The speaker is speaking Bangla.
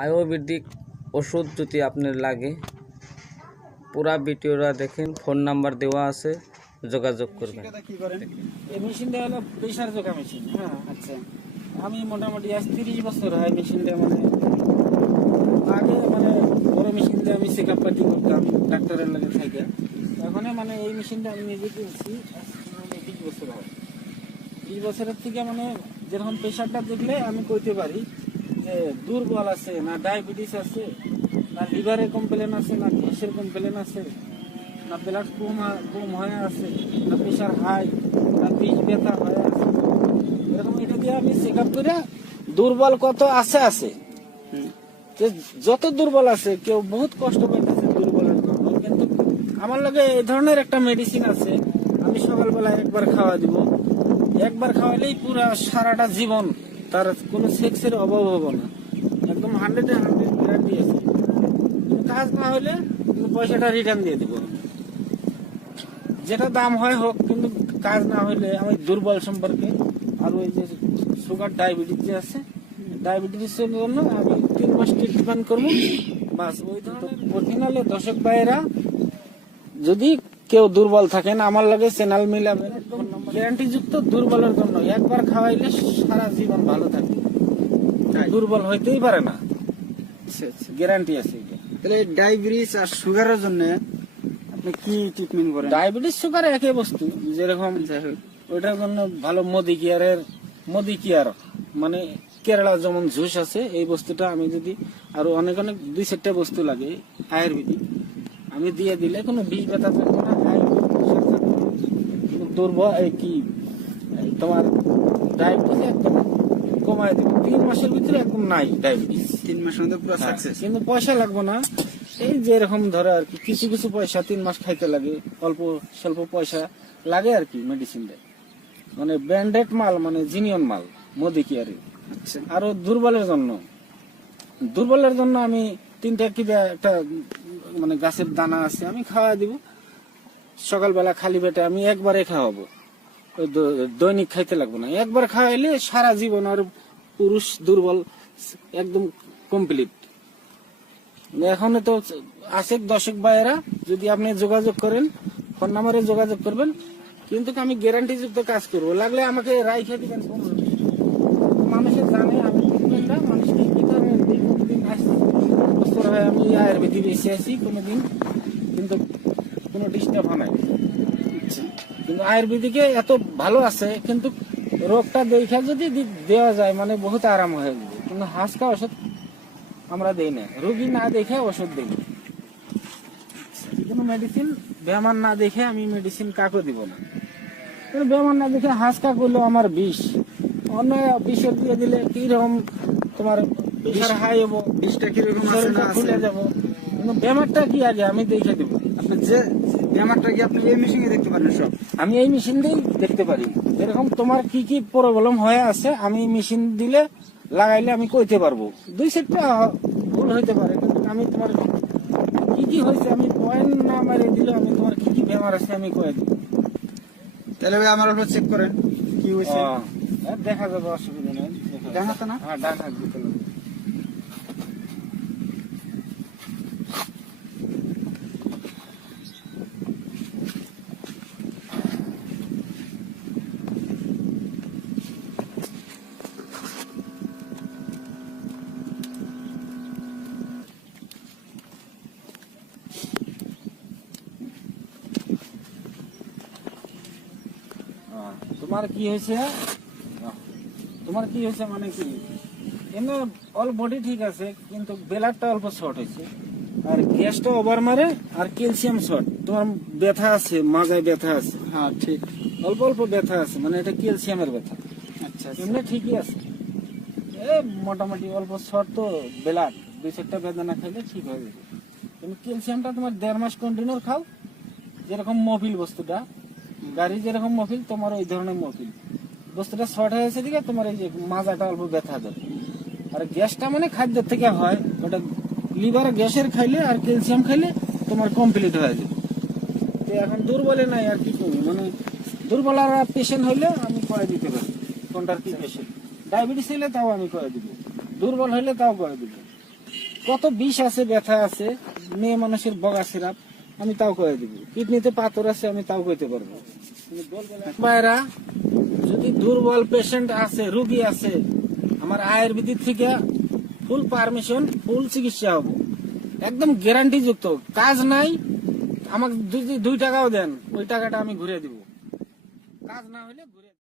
আয়ুর্বেদিক ওষুধ যদি আপনার লাগে পুরা ভিডিওটা দেখেন, ফোন নাম্বার দেওয়া আছে, যোগাযোগ করবেন। কি করেন? এই মেশিনটা হলো প্রেসার জোকা মেশিন। হ্যাঁ, আচ্ছা। আমি মোটামুটি আজ 30 বছর হয় মেশিনটা, মানে আগে মানে বড় মেশিন দিয়ে আমি চেক আপ পার্টি করতাম ডাক্তারের লাগে থেকে। এখন মানে এই মেশিনটা আমি নিজে কিনছি 20 বছর হয়। 20 বছরের থেকে মানে যেরকম প্রেসারটা দেখলে আমি কইতে পারি যে দুর্বল আছে না, ডায়াবেটিস আছে না, লিভারের কমপ্লেন আছে না, গ্যাসের কমপ্লেন আছে না, ব্লাড কম হয়ে আছে না, প্রেশার হাই না, বীজ ব্যথা হয়ে আছে। এরকম এটা দিয়ে আমি চেক আপ করে দুর্বল কত আছে আছে যত দুর্বল আছে, কেউ বহুত কষ্ট পাইতেছে দুর্বলের জন্য, কিন্তু আমার লাগে এই ধরনের একটা মেডিসিন আছে। আমি সকালবেলা একবার খাওয়া দিব, একবার খাওয়াইলেই পুরা সারাটা জীবন তার কোনো সেক্সের অভাব হবো না, একদম 100-100 গ্যারান্টি আছে। কাজ না হলে পয়সাটা রিটার্ন দিয়ে দিব, যেটা দাম হয় হোক, কিন্তু কাজ না হলে আমি দুর্বল সম্পর্কে আর ওই যে সুগার ডায়াবেটিস যে আছে, ডায়াবেটিসের জন্য আমি 3 মাস ট্রিটমেন্ট করবো বাস। ওই ধরনের অরিজিনালে দর্শক ভাইয়েরা যদি কেউ দুর্বল থাকেন আমার লাগে চ্যানেল মিলাবে, গ্যারান্টি যুক্ত দুর্বলের জন্য একবার খাওয়াইলে সারা জীবন ভালো থাকে, দুর্বল হইতেই পারে না, গ্যারান্টি আছে। তাহলে ডায়াবেটিস আর সুগারের জন্য আপনি কি ট্রিটমেন্ট করেন? ডায়াবেটিস সুগার একই বস্তু, যেরকম ওইটার জন্য ভালো মোদি কেয়ার মানে কেরালা যেমন জুস আছে, এই বস্তুটা আমি যদি আরো অনেক 2-4টা বস্তু লাগে আয়ুর্বেদিক আমি দিয়ে দিলে কোনো বিষ ব্যথা থাকবে না, দুর্বল কি তোমার ডায়াবেটিস একদম কমায় দেবে 3 মাসের ভিতরে, একদম নাই ডায়াবেটিস 3 মাসের মধ্যে পুরো সাকসেস। কিন্তু পয়সা লাগবে না, এই যেরকম ধরো আর কি কিছু কিছু পয়সা 3 মাস খাইতে লাগে, অল্প স্বল্প পয়সা লাগে আর কি মেডিসিন দেয়, মানে ব্র্যান্ডেড মাল, মানে জিনিয়ন মাল মোদি কেয়ারে। আরো দুর্বলের জন্য আমি 3টা কি একটা মানে গাছের দানা আছে, আমি খাওয়া দিব সকালবেলা খালি পেটে, আমি একবারে খাওয়াবো, দৈনিক খাইতে লাগবে না, একবার খাওয়াইলে সারা জীবন আর পুরুষ দুর্বল একদম কমপ্লিট। এখন তো আছে দর্শক ভাইয়েরা, যদি আপনি যোগাযোগ করেন ফোন নাম্বারে যোগাযোগ করবেন, কিন্তু আমি গ্যারান্টি যুক্ত কাজ করবো, লাগলে আমাকে রায় খেয়ে দিবেন। মানুষের জানে আমি মানুষকে কি ধরনের কোনোদিন আসছি বছর হয় আমি আয়ুর্বেদিক এসে আসি কোনোদিন, কিন্তু কোনো ডিস্টার্ব হয় নাই। কিন্তু আয়ুর্বেদিকে এত ভালো আছে, কিন্তু রোগটা দেখা যদি দেওয়া যায় মানে বহুত আরাম হয়ে যাবে, কিন্তু হাসকা ওষুধ আমরা দেই না, রোগী না দেখে ওষুধ দিই না, কোনো মেডিসিন বেমার না দেখে আমি মেডিসিন কাকে দিব না, বেমার না দেখে হাসকা করলো আমার বিষ, অন্য বিষের দিয়ে দিলে কিরকম তোমার প্রেশার হাই হবো, বিষটা কিরকম খুলে যাবো, কিন্তু বেমারটা কি আগে আমি দেখে দিব। আপনি যে ব্যায়ামটা কি আপনি এই মেশিনে দেখতে পারেন? সব আমি এই মেশিন দিয়েই দেখতে পারি, যেরকম তোমার কি কি প্রবলেম হয়ে আছে আমি মেশিন দিলে লাগাইলে আমি কইতে পারবো। 2-4টা ভুল হইতে পারে, কিন্তু আমি তোমার কি কি হয়েছে আমি পয়েন্ট না মারিয়ে দিলে আমি তোমার কি কি বেমার আছে আমি কয়ে দিব। তাহলে ভাই আমার উপর চেক করেন কি হয়েছে, দেখা যাবে, অসুবিধা নেই। দেখাতো না? হ্যাঁ, ডান হাত দিতে হবে। তোমার কি হয়েছে মানে কি এমনি অল বডি ঠিক আছে, কিন্তু ব্লাডটা অল্প শর্ট হয়েছে, আর গ্যাসটা ওভার মারে, আর ক্যালসিয়াম শর্ট, তোমার ব্যথা আছে, মাজায় ব্যথা আছে। হ্যাঁ ঠিক, অল্প অল্প ব্যথা আছে, মানে এটা ক্যালসিয়ামের ব্যথা। আচ্ছা এমনি ঠিকই আছে, মোটামুটি অল্প শর্ট তো ব্লাড 2-4টা বেদনা খাইলে ঠিক হয়ে যাবে, কিন্তু ক্যালসিয়ামটা তোমার 1.5 মাস কন্টিনিউ খাও, যেরকম মফিল বস্তুটা গাড়ি যেরকম মফিল, তোমার ওই ধরনের মফিল বস্তুটা শর্ট হয়েছে দিকে তোমার এই যে মাজাটা অল্প ব্যথা দেবে। আর গ্যাসটা মানে খাদ্যের থেকে হয়, ওটা লিভার গ্যাসের খাইলে আর ক্যালসিয়াম খাইলে তোমার কমপ্লিট হয়ে যাবে। তো এখন দুর্বলে নাই আর কি করবো, মানে দুর্বল আর পেশেন্ট হইলে আমি করে দিতে পারি কোনটার কি পেশেন্ট, ডায়াবেটিস হইলে তাও আমি করে দিব, দুর্বল হইলে তাও করে দিব। কত বিষ আছে, ব্যথা আছে, মেয়ে মানুষের বগা সিরাপ আমি তাও কয়ে দিব, কিডনিতে পাথর আছে আমি তাও কইতে পারবো। ভাইরা, যদি দুর্বল পেশেন্ট আছে, রোগী আছে, আমার আয়ুর্বেদিক থেকে ফুল পারমিশন, ফুল চিকিৎসা হবো, একদম গ্যারান্টি যুক্ত। কাজ নাই, আমাকে 2 টাকাও দেন, ওই টাকাটা আমি ঘুরে দিব। কাজ না হলে ঘুরে